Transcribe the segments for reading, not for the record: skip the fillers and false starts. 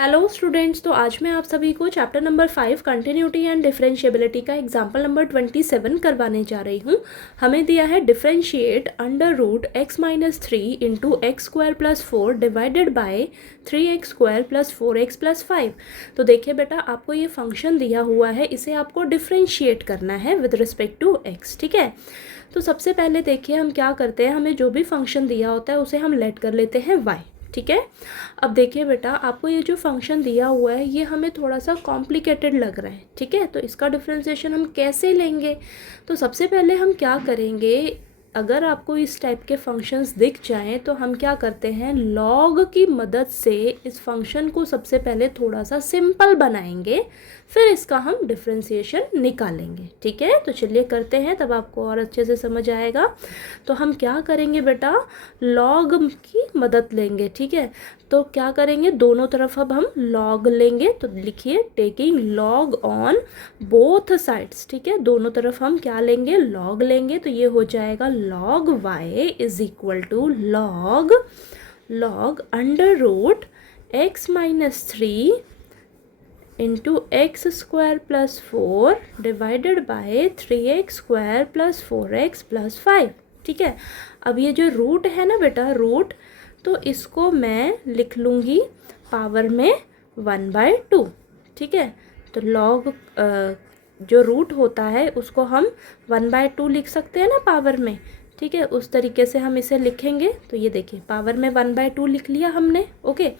Hello students, तो आज मैं आप सभी को chapter number 5 continuity and differentiability का एग्जाम्पल नंबर 27 करवाने जा रही हूँ। हमें दिया है differentiate under root x minus 3 into x square plus 4 divided by 3x square plus 4x plus 5। तो देखिए बेटा, आपको ये फंक्शन दिया हुआ है, इसे आपको डिफरेंशिएट करना है विद रिस्पेक्ट टू x। ठीक है, तो सबसे पहले देखिए हम क्या करते हैं, हमें जो भी फंक्शन दिया होता है उसे हम लेट कर लेते हैं y। ठीक है, अब देखिए बेटा, आपको ये जो फंक्शन दिया हुआ है ये हमें थोड़ा सा कॉम्प्लिकेटेड लग रहा है। ठीक है, तो इसका डिफरेंशिएशन हम कैसे लेंगे? तो सबसे पहले हम क्या करेंगे, अगर आपको इस टाइप के फंक्शंस दिख जाएं तो हम क्या करते हैं, लॉग की मदद से इस फंक्शन को सबसे पहले थोड़ा सा सिंपल बनाएंगे, फिर इसका हम डिफरेंशिएशन निकालेंगे। ठीक है, तो चलिए करते हैं, तब आपको और अच्छे से समझ आएगा। तो हम क्या करेंगे बेटा, लॉग की मदद लेंगे। ठीक है, तो क्या करेंगे, दोनों तरफ अब हम लॉग लेंगे। तो लिखिए taking log on both sides. ठीक है, दोनों तरफ हम क्या लेंगे, लॉग लेंगे। तो ये हो जाएगा log y is equal to log under root x minus 3 into x square plus 4 divided by 3x square plus 4x plus 5। ठीक है, अब ये जो रूट है ना बेटा, रूट, तो इसको मैं लिख लूँगी पावर में 1/2। ठीक है, तो लॉग जो रूट होता है उसको हम 1/2 लिख सकते हैं ना पावर में। ठीक है, उस तरीके से हम इसे लिखेंगे। तो ये देखिए पावर में 1/2 लिख लिया हमने। ओके,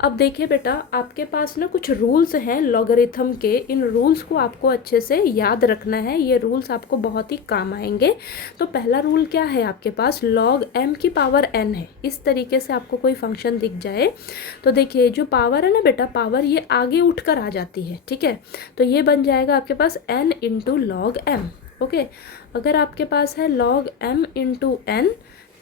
अब देखिए बेटा, आपके पास ना कुछ रूल्स हैं लॉगरिथम के, इन रूल्स को आपको अच्छे से याद रखना है, ये रूल्स आपको बहुत ही काम आएंगे। तो पहला रूल क्या है आपके पास, लॉग m की पावर n है। इस तरीके से आपको कोई फंक्शन दिख जाए तो देखिए जो पावर है ना बेटा, पावर ये आगे उठ कर आ जाती है। ठीक है, तो ये बन जाएगा आपके पास n into log m। Okay, अगर आपके पास है लॉग m इंटू n,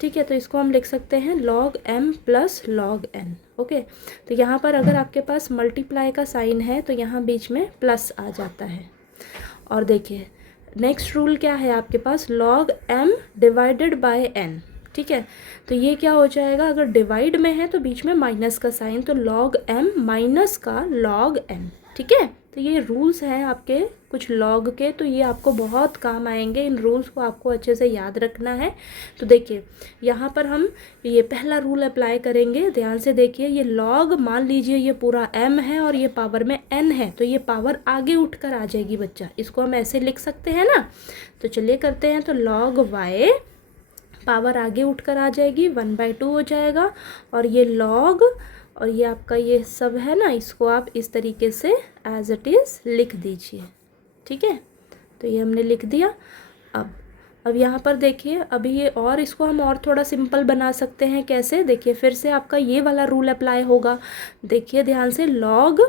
ठीक है, तो इसको हम लिख सकते हैं log m plus log n। Okay, तो यहाँ पर अगर आपके पास मल्टीप्लाई का साइन है तो यहाँ बीच में प्लस आ जाता है। और देखिए नेक्स्ट रूल क्या है आपके पास, log m divided by n। ठीक है, तो ये क्या हो जाएगा, अगर डिवाइड में है तो बीच में माइनस का साइन, तो लॉग m माइनस का लॉग n। ठीक है, तो ये रूल्स हैं आपके कुछ लॉग के, तो ये आपको बहुत काम आएंगे, इन रूल्स को आपको अच्छे से याद रखना है। तो देखिए यहाँ पर हम ये पहला रूल अप्लाई करेंगे, ध्यान से देखिए, ये लॉग मान लीजिए ये पूरा m है और ये पावर में n है, तो ये पावर आगे उठ कर आ जाएगी बच्चा, इसको हम ऐसे लिख सकते हैं ना। तो चलिए करते हैं, तो लॉग y पावर आगे उठ कर आ जाएगी, 1/2 हो जाएगा, और ये लॉग और ये आपका ये सब है ना, इसको आप इस तरीके से एज इट इज़ लिख दीजिए। ठीक है, तो ये हमने लिख दिया। अब यहाँ पर देखिए, अभी ये और इसको हम और थोड़ा सिंपल बना सकते हैं। कैसे, देखिए फिर से आपका ये वाला रूल अप्लाई होगा। देखिए ध्यान से, लॉग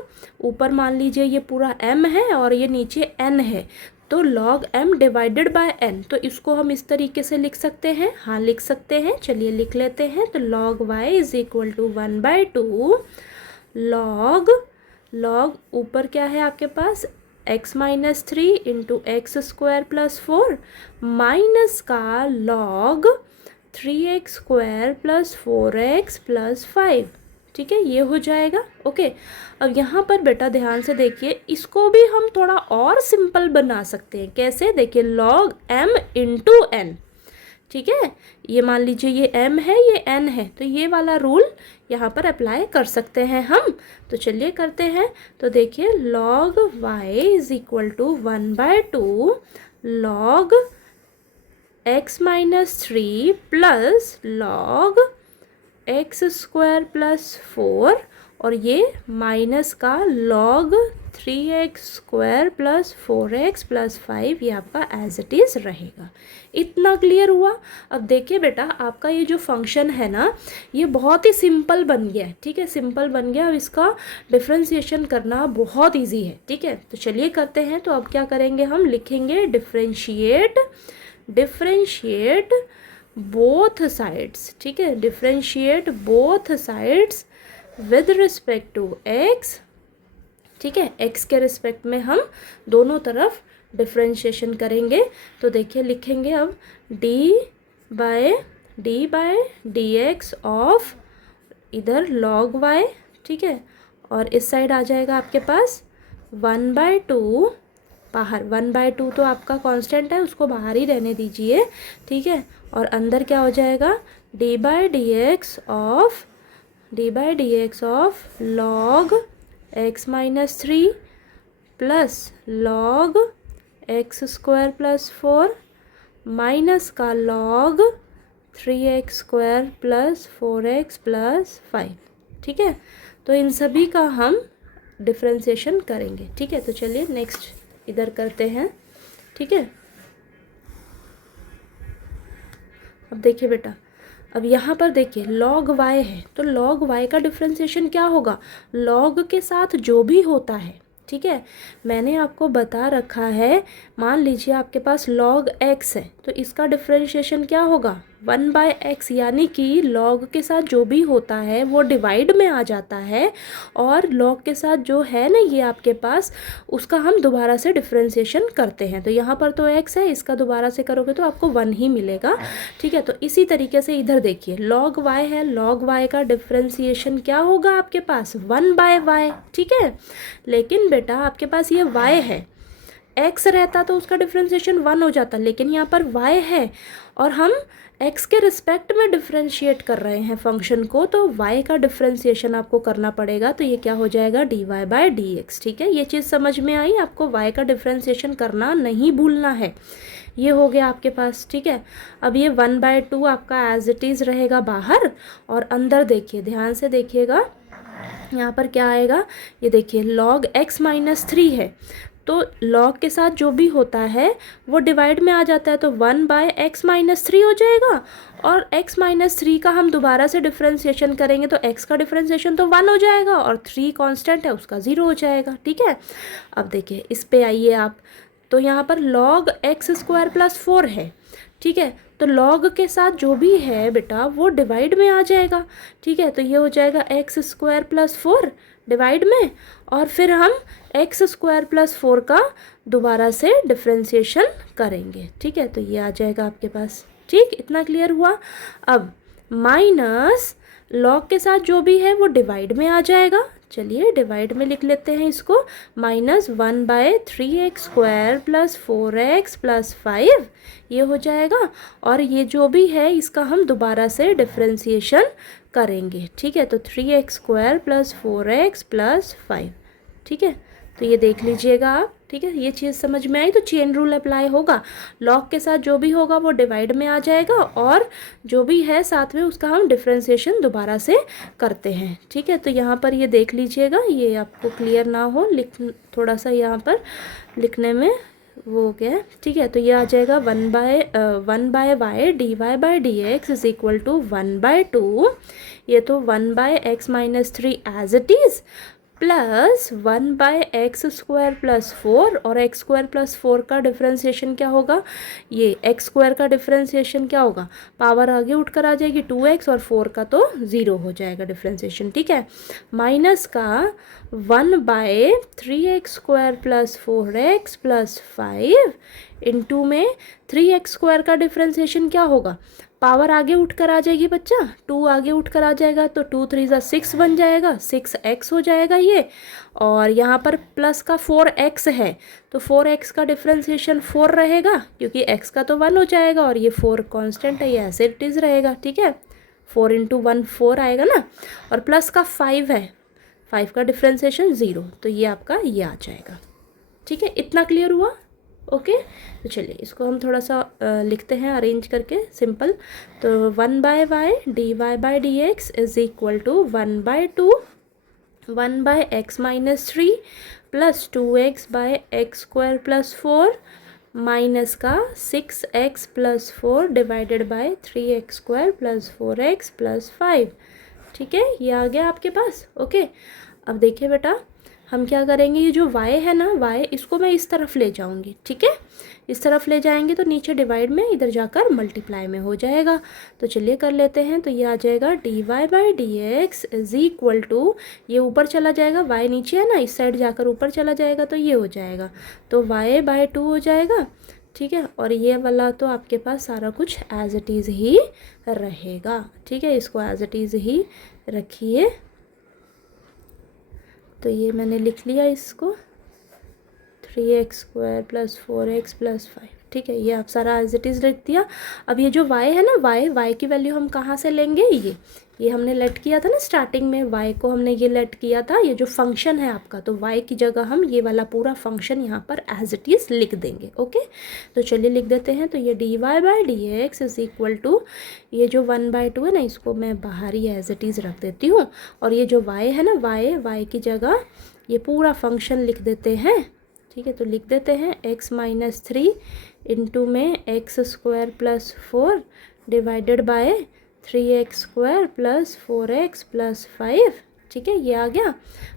ऊपर मान लीजिए ये पूरा m है और ये नीचे n है, तो log m divided by n, तो इसको हम इस तरीके से लिख सकते हैं। हाँ लिख सकते हैं, चलिए लिख लेते हैं। तो log y is equal to 1/2 log ऊपर क्या है आपके पास, x minus 3 into x square plus 4 minus का log 3x square plus 4x plus 5। ठीक है, ये हो जाएगा। ओके, अब यहाँ पर बेटा ध्यान से देखिए, इसको भी हम थोड़ा और सिंपल बना सकते हैं। कैसे, देखिए लॉग m इंटू n। ठीक है, ये मान लीजिए ये m है ये n है, तो ये वाला रूल यहाँ पर अप्लाई कर सकते हैं हम। तो चलिए करते हैं। तो देखिए log y is equal to 1/2 log x minus 3 plus log x square plus 4 और ये माइनस का log 3x square plus 4x plus 5, ये आपका एज इट इज़ रहेगा। इतना क्लियर हुआ। अब देखिए बेटा, आपका ये जो फंक्शन है ना, ये बहुत ही सिंपल बन गया है। ठीक है, सिंपल बन गया, अब इसका डिफ्रेंशिएशन करना बहुत ईजी है। ठीक है, तो चलिए करते हैं। तो अब क्या करेंगे, हम लिखेंगे डिफ्रेंशिएट बोथ साइड्स। ठीक है, differentiate both sides with respect to x। ठीक है, x के रिस्पेक्ट में हम दोनों तरफ डिफ्रेंशिएशन करेंगे। तो देखिए लिखेंगे अब d बाय dx ऑफ इधर log y, ठीक है, और इस साइड आ जाएगा आपके पास 1/2, बाहर 1/2 तो आपका कांस्टेंट है, उसको बाहर ही रहने दीजिए, ठीक है। और अंदर क्या हो जाएगा, d/dx of log x-3 plus log x² + 4 minus का log 3x² + 4x + 5, ठीक है। तो इन सभी का हम डिफ्रेंशिएशन करेंगे, ठीक है। तो चलिए नेक्स्ट इधर करते हैं, ठीक है। अब देखिए बेटा, अब यहाँ पर देखिए log y है, तो log y का डिफ्रेंशिएशन क्या होगा, log के साथ जो भी होता है, ठीक है। मैंने आपको बता रखा है, मान लीजिए आपके पास log x है, तो इसका डिफ्रेंशिएशन क्या होगा 1/x, यानी कि log के साथ जो भी होता है वो डिवाइड में आ जाता है, और log के साथ जो है ना ये आपके पास, उसका हम दोबारा से डिफ्रेंशिएशन करते हैं। तो यहाँ पर तो x है, इसका दोबारा से करोगे तो आपको 1 ही मिलेगा, ठीक है। तो इसी तरीके से इधर देखिए log y है, log y का डिफ्रेंशिएशन क्या होगा आपके पास 1/y, ठीक है। लेकिन बेटा आपके पास ये y है, x रहता तो उसका डिफ्रेंशिएशन 1 हो जाता, लेकिन यहाँ पर y है और हम x के रिस्पेक्ट में डिफ्रेंशिएट कर रहे हैं फंक्शन को, तो y का डिफ्रेंशिएशन आपको करना पड़ेगा। तो ये क्या हो जाएगा dy/dx, ठीक है। ये चीज़ समझ में आई, आपको y का डिफ्रेंशिएशन करना नहीं भूलना है। ये हो गया आपके पास, ठीक है। अब ये 1/2 आपका एज इट इज़ रहेगा बाहर, और अंदर देखिए ध्यान से देखिएगा, यहाँ पर क्या आएगा, ये देखिए log x-3 है, तो log के साथ जो भी होता है वो डिवाइड में आ जाता है, तो 1/x-3 हो जाएगा, और x-3 का हम दोबारा से डिफ्रेंशिएशन करेंगे तो x का डिफ्रेंशिएशन तो 1 हो जाएगा, और 3 कांस्टेंट है उसका 0 हो जाएगा, ठीक है। अब देखिए इस पे आइए आप, तो यहाँ पर log x² + 4 है, ठीक है। तो log के साथ जो भी है बेटा वो डिवाइड में आ जाएगा, ठीक है। तो ये हो जाएगा x² + 4 डिवाइड में, और फिर हम x² + 4 का दोबारा से डिफ्रेंशिएशन करेंगे, ठीक है। तो ये आ जाएगा आपके पास, ठीक, इतना क्लियर हुआ। अब माइनस log के साथ जो भी है वो डिवाइड में आ जाएगा, चलिए डिवाइड में लिख लेते हैं इसको, -1/3x² + 4x + 5 ये हो जाएगा, और ये जो भी है इसका हम दोबारा से डिफ्रेंशिएशन करेंगे, ठीक है। तो 3x² + 4x + 5, ठीक है। तो ये देख लीजिएगा आप, ठीक है। ये चीज़ समझ में आई, तो चेन रूल अप्लाई होगा, log के साथ जो भी होगा वो डिवाइड में आ जाएगा, और जो भी है साथ में उसका हम डिफ्रेंशिएशन दोबारा से करते हैं, ठीक है। तो यहाँ पर ये देख लीजिएगा, ये आपको क्लियर ना हो थोड़ा सा यहाँ पर लिखने में वो हो गया, ठीक है। तो ये आ जाएगा 1/y dy/dx = 1/2, ये तो 1/x-3 as it is, plus 1/x² + 4, और x² + 4 का डिफ्रेंशिएशन क्या होगा, ये x² का डिफ्रेंशिएशन क्या होगा, पावर आगे उठकर आ जाएगी 2x, और 4 का तो 0 हो जाएगा डिफ्रेंशिएशन, ठीक है। माइनस का 1/3x² + 4x + 5 इंटू में 3x² का डिफ्रेंशिएशन क्या होगा, पावर आगे उठकर आ जाएगी बच्चा, 2 आगे उठकर आ जाएगा, तो 2 3 6 बन जाएगा, 6x हो जाएगा ये, और यहाँ पर प्लस का 4x है, तो 4x का डिफ्रेंशिएशन 4 रहेगा, क्योंकि x का तो 1 हो जाएगा, और ये 4 कांस्टेंट है, ये ऐसे इट इज़ रहेगा, ठीक है। 4 × 1 4 आएगा ना, और प्लस का 5 है, 5 का डिफ्रेंशिएशन 0, तो ये आपका ये आ जाएगा, ठीक है। इतना क्लियर हुआ, ओके। तो चलिए इसको हम थोड़ा सा लिखते हैं अरेंज करके सिंपल। तो 1/y dy/dx = 1/2 1/x-3 + 2x/x² + 4 minus का 6x + 4 / 3x² + 4x + 5, ठीक है। ये आ गया आपके पास, ओके। अब देखिए बेटा, हम क्या करेंगे, ये जो y है ना, y इसको मैं इस तरफ ले जाऊंगी, ठीक है। इस तरफ ले जाएंगे तो नीचे डिवाइड में, इधर जाकर मल्टीप्लाई में हो जाएगा। तो चलिए कर लेते हैं, तो ये आ जाएगा dy/dx = ये ऊपर चला जाएगा, y नीचे है ना, इस साइड जाकर ऊपर चला जाएगा, तो ये हो जाएगा, तो y/2 हो जाएगा, ठीक है। और ये वाला तो आपके पास सारा कुछ एज इट इज़ ही रहेगा, ठीक है। इसको एज इट इज़ ही रखिए। तो ये मैंने लिख लिया इसको 3x² + 4x + 5। ठीक है, ये आप सारा एज इट इज़ लिख दिया। अब ये जो y है ना, y की वैल्यू हम कहाँ से लेंगे, ये हमने लेट किया था ना स्टार्टिंग में, y को हमने ये लेट किया था, ये जो फंक्शन है आपका, तो y की जगह हम ये वाला पूरा फंक्शन यहाँ पर एज इट इज़ लिख देंगे। ओके, तो चलिए लिख देते हैं। तो ये dy/dx = ये जो 1/2 है ना, इसको मैं बाहर ही एज इट इज़ रख देती हूँ, और ये जो y है ना, y की जगह ये पूरा फंक्शन लिख देते हैं। ठीक है, तो लिख देते हैं x - 3 इंटू में x² + 4 divided bye 3x² + 4x + 5। ठीक है, ये आ गया।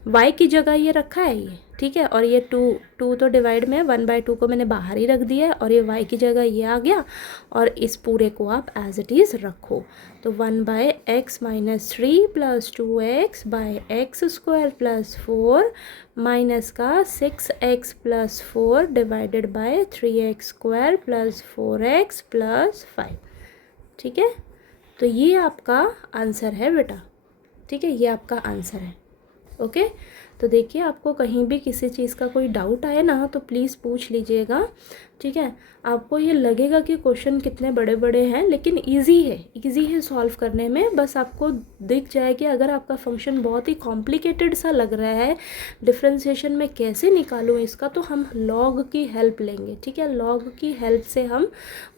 y की जगह ये रखा है ये। ठीक है, और ये 2 तो डिवाइड में 1/2 को मैंने बाहर ही रख दिया है, और ये y की जगह ये आ गया, और इस पूरे को आप एज इट इज़ रखो। तो 1/x - 3 + 2x bye x² + 4 minus का 6x + 4 divided bye 3x² + 4x + 5। ठीक है, तो ये आपका आंसर है बेटा। ठीक है, ये आपका आंसर है। ओके, तो देखिए आपको कहीं भी किसी चीज़ का कोई डाउट आए ना तो प्लीज़ पूछ लीजिएगा। ठीक है, आपको ये लगेगा कि क्वेश्चन कितने बड़े बड़े हैं, लेकिन इजी है सॉल्व करने में। बस आपको दिख जाए कि अगर आपका फंक्शन बहुत ही कॉम्प्लिकेटेड सा लग रहा है, डिफ्रेंशिएशन में कैसे निकालूं इसका, तो हम लॉग की हेल्प लेंगे। ठीक है, लॉग की हेल्प से हम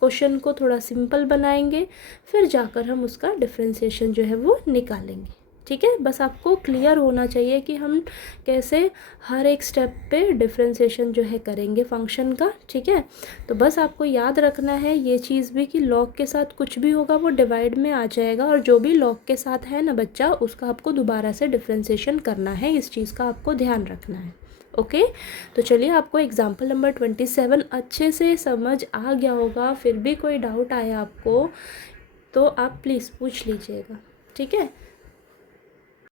क्वेश्चन को थोड़ा सिंपल बनाएंगे, फिर जाकर हम उसका डिफ्रेंशिएशन जो है वो निकालेंगे। ठीक है, बस आपको क्लियर होना चाहिए कि हम कैसे हर एक स्टेप पे डिफ्रेंशिएशन जो है करेंगे फंक्शन का। ठीक है, तो बस आपको याद रखना है ये चीज़ भी कि लॉग के साथ कुछ भी होगा वो डिवाइड में आ जाएगा, और जो भी लॉग के साथ है ना बच्चा, उसका आपको दोबारा से डिफ्रेंशिएशन करना है। इस चीज़ का आपको ध्यान रखना है। ओके, तो चलिए आपको एग्जाम्पल नंबर 27 अच्छे से समझ आ गया होगा। फिर भी कोई डाउट आया आपको तो आप प्लीज़ पूछ लीजिएगा। ठीक है।